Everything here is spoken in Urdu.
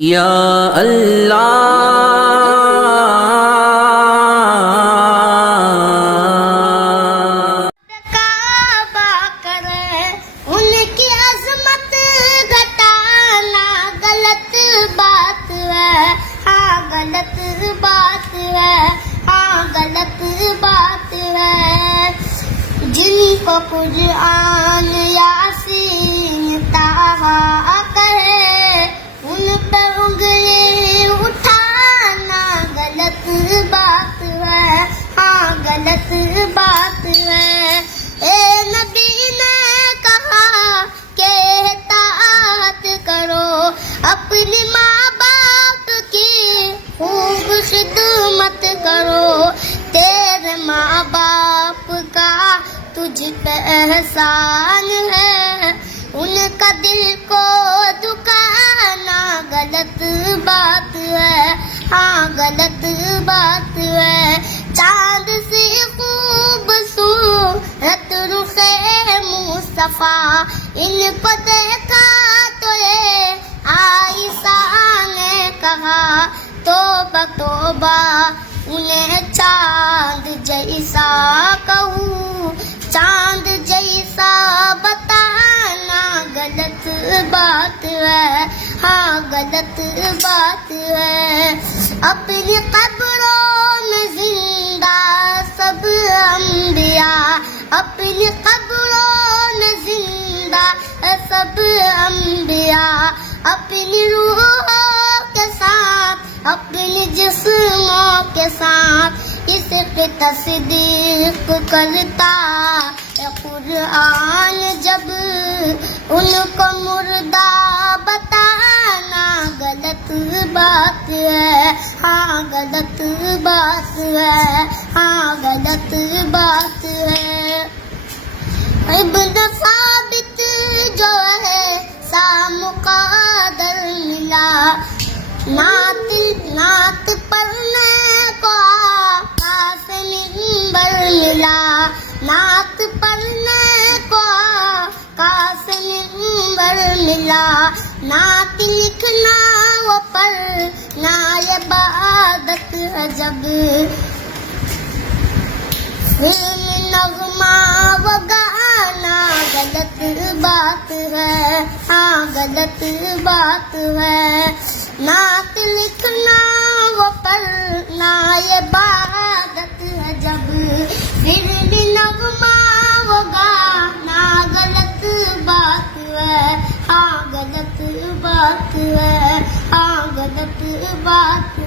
یا اللہ کعبہ کرے ان کی عظمت گھٹانا غلط بات ہے، ہاں غلط بات ہے، ہاں غلط بات ہے۔ جن کو قرآن یاسین طہٰ کہے ان پر انگلی اٹھانا غلط بات ہے، ہاں غلط بات ہے۔ اے نبی نے کہا کہ اطاعت کرو، اپنی ماں باپ کی خوب خدمت کرو، تیرے ماں باپ کا تجھ پہ احسان ہے، ان کا دل کو دکھانا غلط بات ہے، ہاں غلط بات ہے۔ چاند سی خوبصورت رخ مصطفیٰ، ان کو دیکھا تو یہ عائشہ نے کہا توبہ توبہ انہیں چاند جیسا کہوں، چاند جیسا بتانا غلط بات ہے، ہاں غلط بات ہے۔ اپنی قبروں میں زندہ سب انبیاء، اپنی قبروں میں زندہ سب انبیاء، اپنی روحوں کے ساتھ اپنی جسموں کے ساتھ اس کی تصدیق کرتا ہے قرآن، جب ان کو مردہ بتانا غلط بات ہے، ہاں غلط بات ہے، ہاں غلط بات ہے۔ ابن ثابت جو ہے سا مقادر ملا، نعت پڑھنے کو آقا سے منبر ملا، نعت پڑھنے کو آقا سے منبر ملا، نعت لکھنا و پڑھنا عبادت ہے، جب نغمہ و گانا غلط بات ہے، ہاں غلط بات ہے۔ نعت لکھنا و پڑھنا عبادت ہے، جب پھر بھی نغمہ و گانا غلط بات ہے، ہاں غلط بات ہے، ہاں غلط بات ہے۔